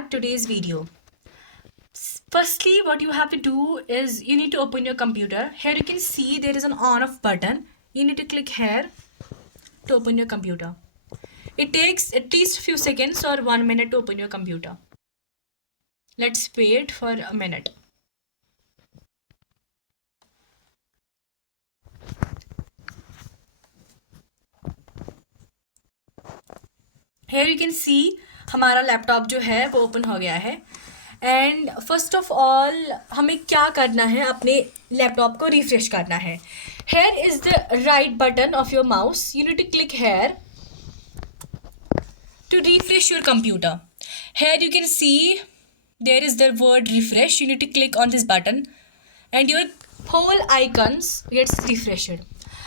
start today's video. Firstly, what you have to do is you need to open your computer. Here you can see there is an on off button. You need to click here to open your computer. It takes at least a few seconds or 1 minute to open your computer. Let's wait for a minute. Here you can see हमारा laptop जो है वो open हो गया है. And first of all हमें क्या करना है, अपने लैपटॉप को रिफ्रेश करना है. Here is the right button of your mouse. You need to click here to refresh your computer. Here you can see there is the word refresh. You need to click on this button and your whole icons gets refreshed.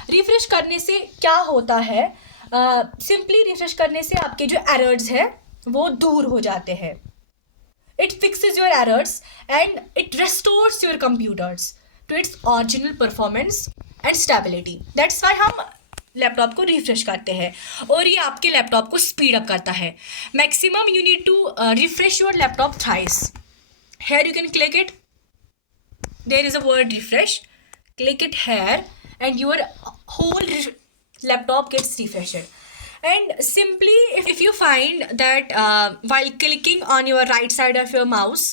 Refresh करने से क्या होता है, simply refresh करने से आपके जो errors है वो दूर हो जाते हैं. It fixes your errors and it restores your computers to its original performance and stability. That's why हम लैपटॉप को रिफ्रेश करते हैं और ये आपके लैपटॉप को स्पीड अप करता है. Maximum you need to refresh your laptop thrice. Here you can click it. There is a word refresh. Click it here and your whole laptop gets refreshed. And simply if you find that while clicking on your right side of your mouse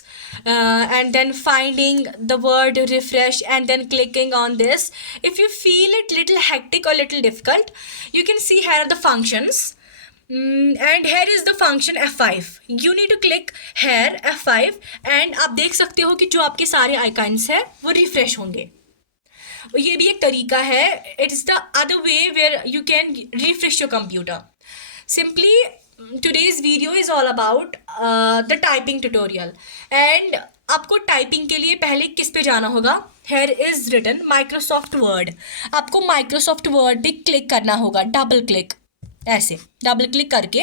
and then finding the word refresh and then clicking on this, if you feel it little hectic or little difficult, you can see here are the functions. And here is the function F5. You need to click here F5 and आप देख सकते हो कि जो आपके सारे icons हैं वो रिफ्रेश होंगे. ये भी एक तरीका है. It is the other way where you can refresh your computer. Simply today's video is all about the typing tutorial. And आपको टाइपिंग के लिए पहले किस पे जाना होगा. Here is written Microsoft Word. आपको माइक्रोसॉफ्ट वर्ड पे क्लिक करना होगा, डबल क्लिक. ऐसे डबल क्लिक करके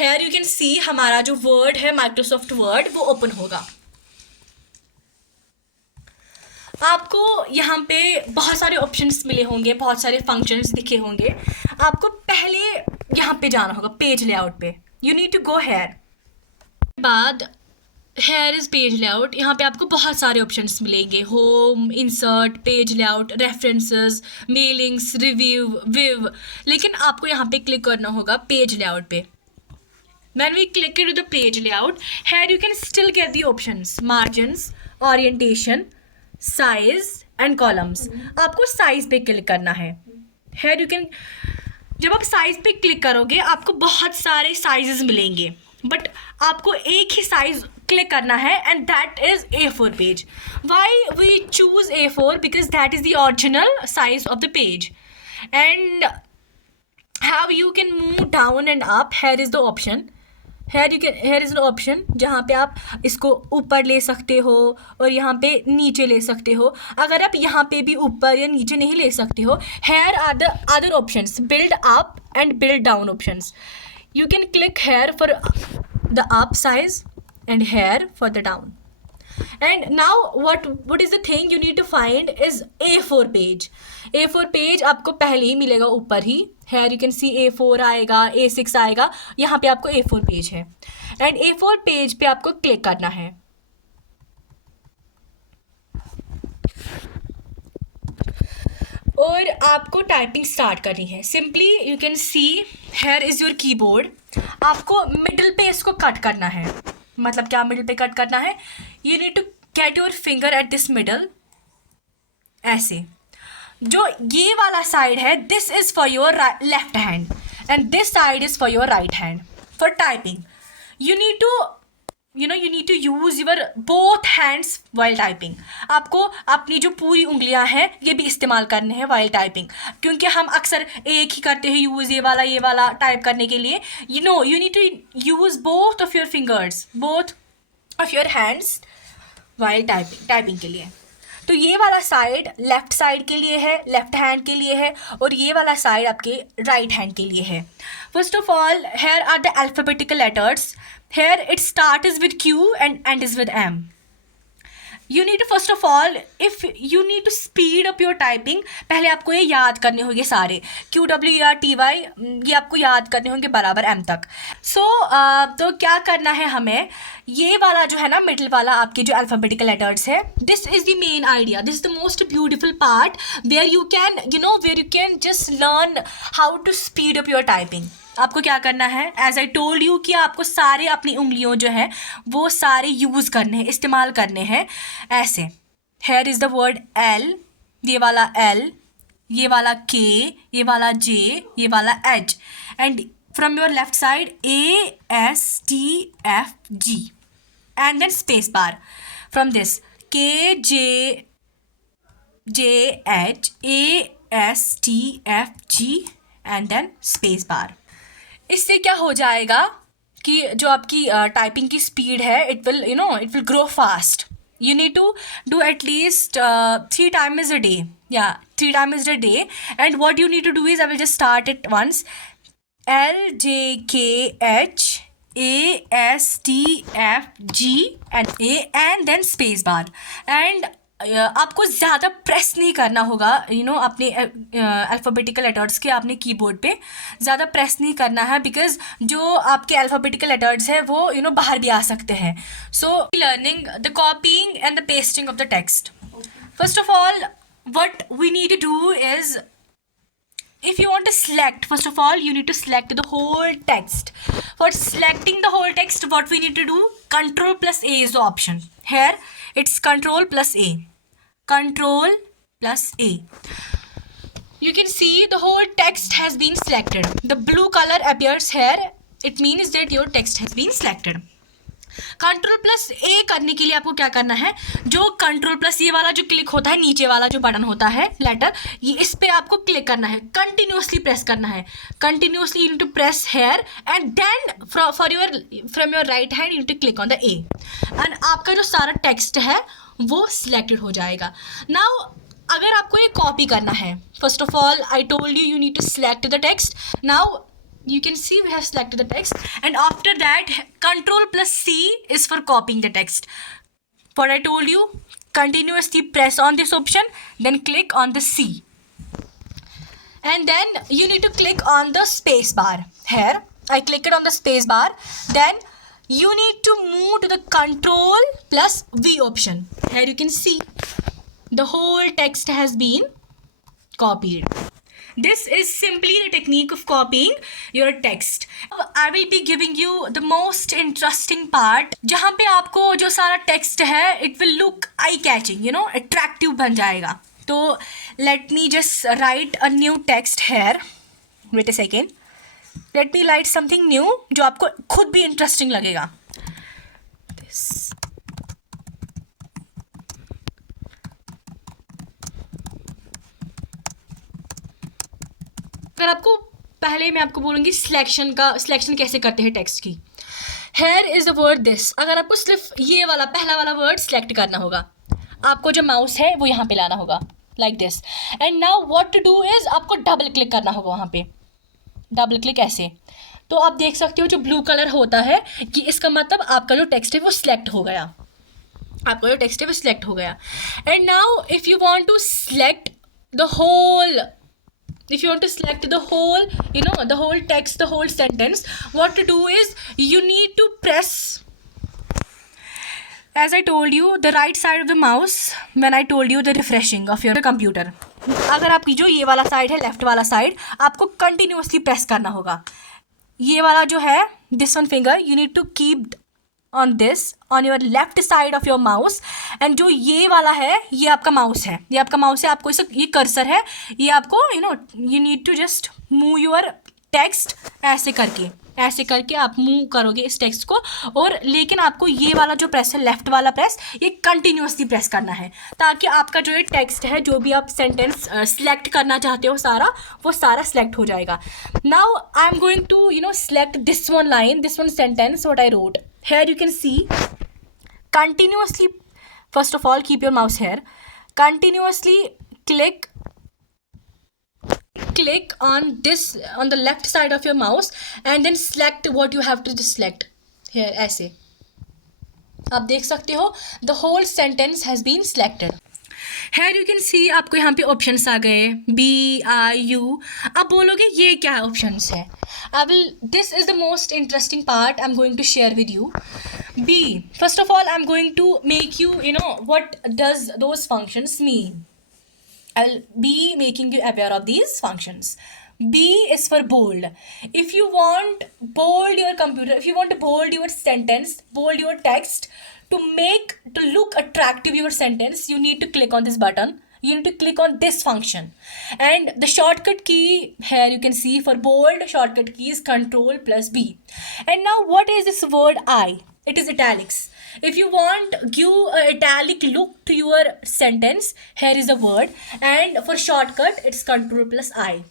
हेयर यू कैन सी हमारा जो वर्ड है माइक्रोसॉफ्ट वर्ड वो ओपन होगा. आपको यहाँ पे बहुत सारे ऑप्शंस मिले होंगे, बहुत सारे फंक्शंस दिखे होंगे. आपको पहले यहाँ पे जाना होगा पेज लेआउट पे. You need to go here. बाद हेयर इज़ पेज लेआउट. यहाँ पे आपको बहुत सारे ऑप्शंस मिलेंगे. Home, insert, page layout, references, mailings, review, view. लेकिन आपको यहाँ पे क्लिक करना होगा पेज लेआउट पे. When we click into the page layout, here you can still get the options margins, orientation, size and columns. आपको size पे click करना है. हेयर यू कैन, जब आप साइज पे क्लिक करोगे आपको बहुत सारे साइजेस मिलेंगे, बट आपको एक ही साइज क्लिक करना है and that is A4 page. Why we choose A4? Because that is the original size of the page. And how you can move down and up. Here is the option. Here is an option जहाँ पे आप इसको ऊपर ले सकते हो और यहाँ पे नीचे ले सकते हो. अगर आप यहाँ पे भी ऊपर या नीचे नहीं ले सकते हो, here are the other options, build up and build down options. You can click here for the up size and here for the down. And now what is the thing you need to find is A4 page. A4 page आपको पहले ही मिलेगा ऊपर ही. Here you can see A4 आएगा, A6 आएगा. यहाँ पे आपको A4 page है एंड A4 पेज पे आपको क्लिक करना है. और आपको टाइपिंग स्टार्ट करनी है. Simply you can see here is your keyboard. आपको मिडिल पे इसको कट करना है. मतलब क्या मिडिल पे कट करना है? You need to get your finger at this middle. ऐसे जो ये वाला साइड है this is for your left hand and this side is for your right hand. For typing you need to use your both hands while typing. आपको अपनी जो पूरी उंगलियां हैं ये भी इस्तेमाल करने हैं वाइल टाइपिंग, क्योंकि हम अक्सर एक ही करते हैं यूज़ ये वाला टाइप करने के लिए. You need to use both of your fingers, both of your hands while typing के लिए. तो ये वाला साइड लेफ्ट साइड के लिए है, लेफ्ट हैंड के लिए है, और ये वाला साइड आपके राइट हैंड के लिए है. First of all here are the alphabetical letters. Here it starts with Q and ends with M. You need to first of all, if you need to speed up your typing, पहले आपको ये याद करने होंगे सारे QWERTY, ये आपको याद करने होंगे बराबर M तक. सो तो क्या करना है हमें, ये वाला जो है ना मिडिल वाला आपके जो अल्फ़ाबेटिकल लेटर्स है, this is the main idea, this is the most beautiful part where you can just learn how to speed up your typing. आपको क्या करना है, एज आई टोल्ड यू कि आपको सारे अपनी उंगलियों जो है वो सारे यूज़ करने हैं, इस्तेमाल करने हैं ऐसे. Hair is the word L, ये वाला L, ये वाला K, ये वाला J, ये वाला H, and from your left side ASTFG, and then space bar from this KJHASTFG and then space bar. इससे क्या हो जाएगा कि जो आपकी टाइपिंग की स्पीड है, it will grow fast. You need to do at least 3 times a day. Yeah, 3 times a day. And what you need to do is, I will just start it once. LJKHASTFG and A, and then space bar. And आपको ज़्यादा press नहीं करना होगा, अपने alphabetical letters के आपने keyboard पे ज़्यादा प्रेस नहीं करना है, बिकॉज जो आपके अल्फ़ाबेटिकल लेटर्स हैं वो बाहर भी आ सकते हैं. So learning the कॉपिंग and the pasting of the text. First of all what we need to do is, if you want to select, first of all you need to select the whole text. For selecting the whole text, what we need to do, Control plus A is the option. Here it's Control plus A, Control plus A. You can see the whole text has been selected. The blue color appears here, it means that your text has been selected. Control plus A करने के लिए आपको क्या करना है, जो control plus ये वाला जो क्लिक होता है, नीचे वाला जो बटन होता है लेटर, ये इस पे आपको क्लिक करना है, कंटिन्यूसली प्रेस करना है. Continuously you need to press here and then from your right hand you need to click on the A, and आपका जो सारा टेक्स्ट है वो सिलेक्टेड हो जाएगा. नाउ अगर आपको ये कॉपी करना है, first of all I told you need to select the text. Now you can see we have selected the text, and after that Control plus C is for copying the text. What I told you, continuously press on this option, then click on the C, and then you need to click on the space bar. Here I click it on the space bar, then you need to move to the Control plus V option. Here you can see the whole text has been copied. This is simply the technique of copying your text. I will be giving you the most interesting part, जहाँ पे आपको जो सारा text है it will look eye catching, attractive बन जाएगा. तो let me just write a new text here. Wait a second. Let me write something new जो आपको खुद भी interesting लगेगा. This. अगर आपको पहले मैं आपको बोलूँगी सिलेक्शन कैसे करते हैं टेक्स्ट की. Hair is the word this. अगर आपको सिर्फ ये वाला पहला वाला वर्ड सिलेक्ट करना होगा, आपको जो माउस है वो यहाँ पे लाना होगा like this, and now what to do is आपको डबल क्लिक करना होगा वहाँ पे, डबल क्लिक ऐसे. तो आप देख सकते हो जो ब्लू कलर होता है कि इसका मतलब आपका जो टेक्स्ट है वो सिलेक्ट हो गया, आपका जो टेक्स्ट है वो सिलेक्ट हो गया. And now if you want to select the whole, if you want to select the whole the whole text, the whole sentence, what to do is you need to press, as I told you, the right side of the mouse when I told you the refreshing of your computer. अगर आपकी जो ये वाला side है, left वाला side, आपको continuously press करना होगा. ये वाला जो है this one finger you need to keep on this on your left side of your mouse, and जो ये वाला है ये आपका माउस है, ये आपका माउस है, आपको इसे ये कर्सर है, ये आपको you need to just move your text ऐसे करके आप मूव करोगे इस टेक्स्ट को. और लेकिन आपको ये वाला जो प्रेस है, लेफ्ट वाला प्रेस, ये कंटिन्यूसली प्रेस करना है ताकि आपका जो ये टेक्स्ट है, जो भी आप सेंटेंस सिलेक्ट करना चाहते हो सारा, वो सारा सिलेक्ट हो जाएगा. Now I am going to select this one line, this one sentence what I wrote. Here you can see continuously, first of all keep your mouse here, continuously click on this, on the left side of your mouse, and then select what you have to select here ऐसे. आप देख सकते हो the whole sentence has been selected. Here you can see आपको यहाँ पे options आ गए BIU. अब बोलोगे ये क्या ऑप्शंस है. This is the most interesting part I'm going to share with you. B. First of all, I'm going to make you what does those functions mean. I'll be making you aware of these functions. B is for bold. If you want bold your computer, if you want to bold your sentence, bold your text, to look attractive your sentence, you need to click on this button. You need to click on this function. And the shortcut key here you can see for bold, shortcut key is Control plus B. And now what is this word I? It is italics. If you want give a italic look to your sentence, here is a word. And for shortcut, it's Control plus I.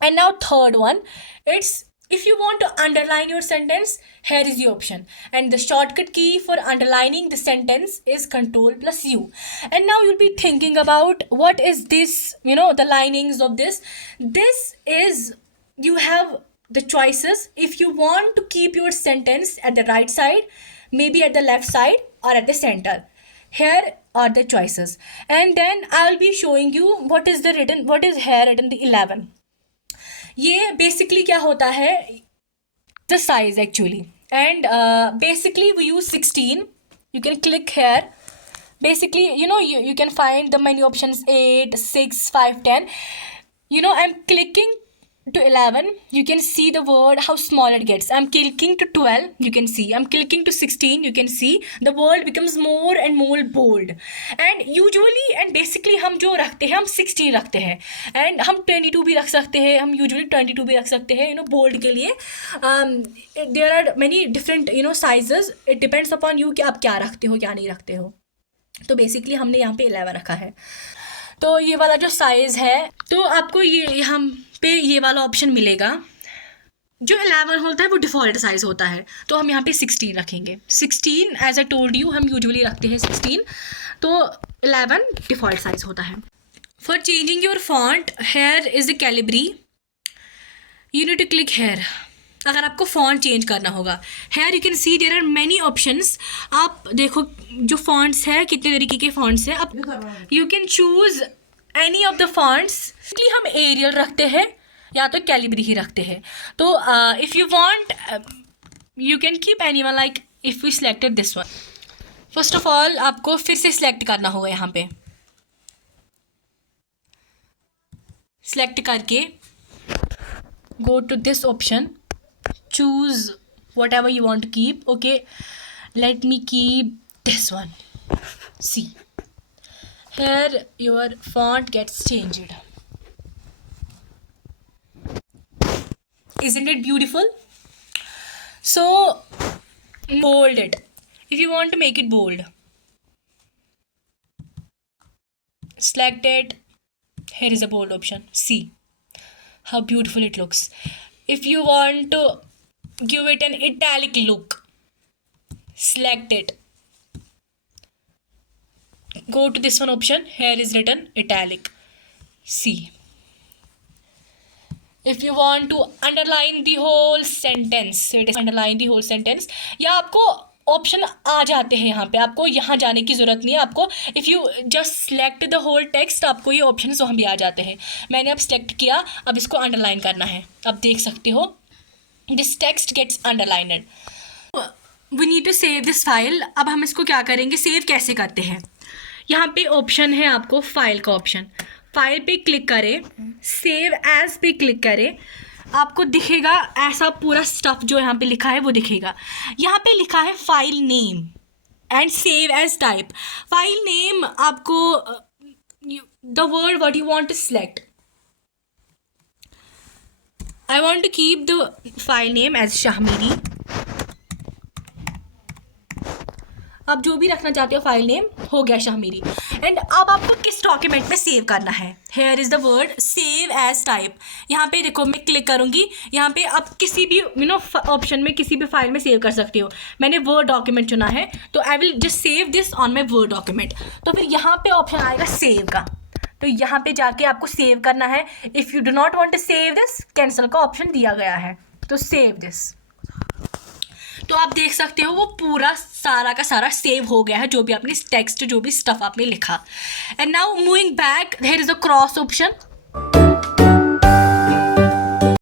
And now third one, it's if you want to underline your sentence, here is the option. And the shortcut key for underlining the sentence is Control plus U. And now you'll be thinking about what is this, the linings of this. This is, you have the choices. If you want to keep your sentence at the right side, maybe at the left side or at the center. Here are the choices. And then I'll be showing you what is here written the 11. ये basically क्या होता है, the size actually. And basically we use 16. You can click here. Basically you can find the many options 8, 6, 5, 10. I'm clicking to 11. You can see the word how small it gets. I'm clicking to 12. You can see. I'm clicking to 16. You can see the word becomes more and more bold. And usually and basically हम जो रखते हैं हम 16 रखते हैं. And हम 22 भी रख सकते हैं. हम usually 22 भी रख सकते हैं bold के लिए. There are many different sizes. It depends upon you कि आप क्या रखते हो क्या नहीं रखते हो. तो बेसिकली हमने यहाँ पे 11 रखा है. तो ये वाला जो साइज़ है, तो आपको ये हम पे ये वाला ऑप्शन मिलेगा. जो 11 होता है वो डिफ़ॉल्ट साइज़ होता है, तो हम यहाँ पे 16 रखेंगे. 16 एज आई टोल्ड यू हम यूजुअली रखते हैं 16, तो 11 डिफ़ॉल्ट साइज़ होता है. For changing your font, here is the Calibri. You need to click here अगर आपको फॉन्ट चेंज करना होगा. Here you can see there are many options. आप देखो जो फॉन्ट्स है कितने तरीके के फॉन्ट्स हैं. अब you can choose any of the fonts. इसलिए हम एरियल रखते हैं या तो कैलिब्री ही रखते हैं. तो if you want you can keep any one. Like if we selected this one, first of all आपको फिर से सिलेक्ट करना होगा. यहाँ पे सिलेक्ट करके go to this option, choose whatever you want to keep. Okay, let me keep this one. See, here your font gets changed. Isn't it beautiful? So bold it. If you want to make it bold, select it. Here is a bold option. See how beautiful it looks. If you want to give it an italic look, select it. Go to this one option. Here is written italic. See. If you want to underline the whole sentence, it is underline the whole sentence. या आपको option आ जाते हैं यहाँ पे, आपको यहाँ जाने की ज़रूरत नहीं है. आपको if you just select the whole text, आपको ये ऑप्शन वहाँ भी आ जाते हैं. मैंने अब सेलेक्ट किया, अब इसको अंडरलाइन करना है. अब देख सकते हो this text gets underlined. We need to save this file. अब हम इसको क्या करेंगे, सेव कैसे करते हैं. यहाँ पे ऑप्शन है आपको फाइल का ऑप्शन. फाइल पे क्लिक करें, सेव एज पे क्लिक करें. आपको दिखेगा ऐसा पूरा स्टफ जो यहाँ पे लिखा है वो दिखेगा. यहाँ पे लिखा है file name and save as type. File name आपको the word what you want to select. I want to keep the file name as Shahmiri. अब जो भी रखना चाहते हो फाइल नेम हो गया शाहमीरी. एंड अब आपको किस डॉक्यूमेंट में सेव करना है. Here is the word save as type. यहाँ पे देखो मैं क्लिक करूँगी, यहाँ पे आप किसी भी ऑप्शन में किसी भी फाइल में सेव कर सकते हो. मैंने वर्ड डॉक्यूमेंट चुना है, तो I will just save this on my word document. तो फिर यहाँ पे ऑप्शन आएगा सेव का, तो यहाँ पे जाके आपको सेव करना है. If you do not want to save this, cancel का ऑप्शन दिया गया है, तो सेव दिस. तो आप देख सकते हो वो पूरा सारा का सारा सेव हो गया है, जो भी आपने टेक्स्ट, जो भी स्टफ आपने लिखा. And now moving back, there is a cross option.